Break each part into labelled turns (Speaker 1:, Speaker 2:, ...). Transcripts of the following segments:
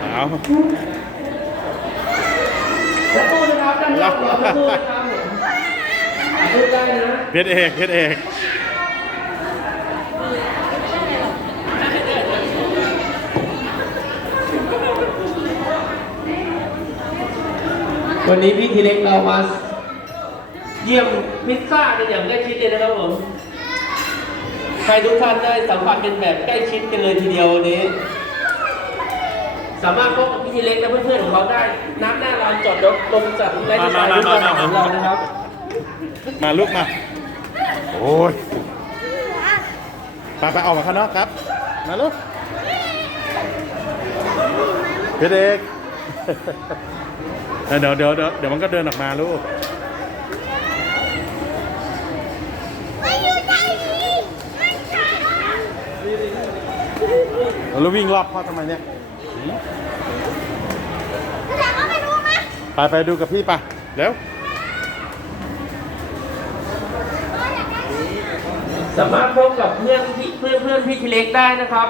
Speaker 1: เอา
Speaker 2: สักครู่นะครับด้านนอกรอสักครู่นะครับผมถ่ายรูปได้นะ
Speaker 1: เพชรเอกเพชรเอก
Speaker 2: วันนี้พี่ทีเล็กเรามาเยี่ยมพิซซ่ากันอย่างใกล้ชิดเลยนะครับผม ใครทุกท่านได้สัมผัสเป็นแบบใกล้ชิดกันเลยทีเดียววันนี้ สามารถพบกับพี่ทีเล็กและเพื่อนๆของเขาได้ น้ำหน้าร้านจอดรถลงจากไลฟ์สไตล์รุ่นกลางของเรานะครับ
Speaker 1: มาลูกมา โอ้ยไปไปออกมาข้างนอกครับ มาลูกเพชรเอกเดี๋ยวเดี๋ยวเดี๋ยวเดี๋ยวมันก็เดินออกมาลูก
Speaker 3: ไม่อยู่ใจดีไม่ใช่
Speaker 1: แล้ววิ่งรอบพ่อทำไมเนี่ย
Speaker 3: ไป
Speaker 1: ไปดูกับพี่ไปเร็ว
Speaker 2: สามารถพบกับเพื่อนพี่เพื่อนเพื่อนพี่ทีเล็กได้นะครับ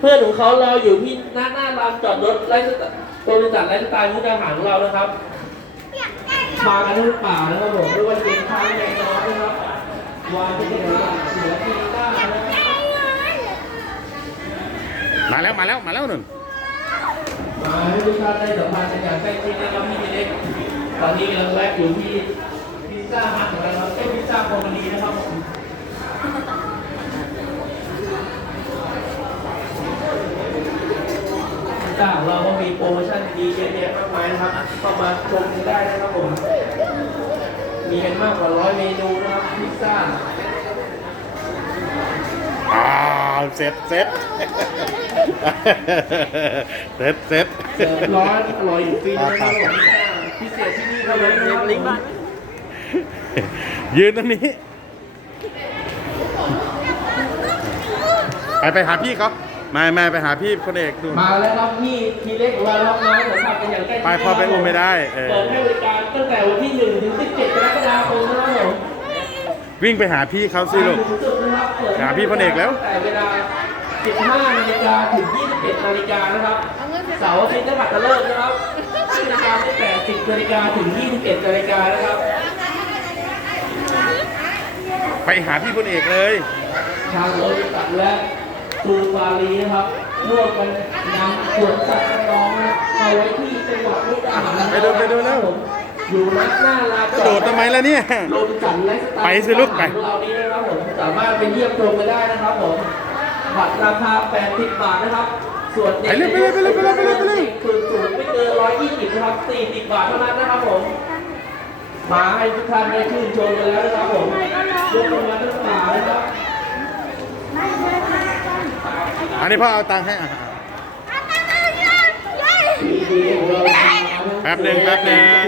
Speaker 2: เพื่อนของเขารออยู่ที่หน้าหน้าร้านจอดรถไลฟ์สไตล์บริษัทไลฟ์สไตล์มุกดาหารของเรานะครับ
Speaker 3: อยากได้
Speaker 2: มากันทั้งป่านะครับผมไม่ว่าจะเป็นช้างใหญ่น้อยนะครับวานที่เป็นเสือที่ได้นะครับ
Speaker 1: มาแล้วมาแล้วมาแล้วหนึ่ง
Speaker 2: มาให้ทุกท่านได้สัมผัสกันอย่างใกล้ชิดนะครับพี่เล็กตอนนี้กำลังแวะอยู่ที่พิซซ่าฮัทของเราครับเป็นพิซซ่าคอมพานีนะครับผมพิซซ่าของเราก็มีโปรโมชั่นดีๆเยอะแยะมากมายนะครับเข้ามาชมกันได้นะครับผมมีกันมากกว่าร้อยเมนูนะครับพิซซ่า
Speaker 1: อ้าว เสร็จเสร็จเสร็จเสร็จ
Speaker 2: เสิร์ฟร้อนอร่อยอยู่ฟรีนะครับผมพิเศษที่นี่เท่านั้นนะครับลิงก์บ้าน
Speaker 1: ยืนตรงนี้ ไปไปหาพี่เขาไม่ไม่ไปหาพี่คนเอกดู
Speaker 2: มาแล้วครับพี่ทีเล็กของเราครับน้องสัมผัสกันอย่างใกล้ชิด
Speaker 1: ไปพอไปอุ้มไม่ได้เออ
Speaker 2: เปิดให้บริการตั้งแต่วันที่1ถึง17กรกฎาคมนะครับผม
Speaker 1: วิ่งไปหาพี่เขาสิลูก
Speaker 2: ถึงจุดนะครับเปิด
Speaker 1: หาพี่พลเอกแล้ว
Speaker 2: ตั้งแต่เวลา 15นาฬิกาถึง 21นาฬิกานะครับ เสาร์อาทิตย์จะผัดตะเลิกนะครับบริการตั้งแต่ 10นาฬิกาถึง 21นาฬิกานะครับ
Speaker 1: ไปหาพี่คนเอกเลย
Speaker 2: ทางบริษัทและซูฟารีนะครับร่วมกันนำสวนสัตว์ระนองนะครับมาไว้ที่จังหวัดมุกดาหาร
Speaker 1: ไปดูไปดูแล้ว
Speaker 2: ผมอยู่นัดหน้าลาน
Speaker 1: กระโดดทำไมล่ะเนี่ย
Speaker 2: โรบินสันและสไตล์
Speaker 1: ไปสิลูกไป
Speaker 2: ของเรานี้นะครับผม สามารถไปเยี่ยมชมกันได้นะครับผมบัตรราคา 80 บาทนะครับ ส่วนเด็ก
Speaker 1: ไปเลยไปเลยไปเลยไปเลยไปเลย
Speaker 2: คือสูงไม่เกิน120นะครับ40 บาทเท่านั้นนะครับผมมาให้ทุกท่านได้ชื่นชมกันแล้วนะครับผมยกมือมาทั้งป่านะครับ
Speaker 1: อันนี้พ่อเอาตังค์ให้อะ
Speaker 2: ดีๆของเรา
Speaker 1: แป๊บหนึ่งแป๊บหนึ่ง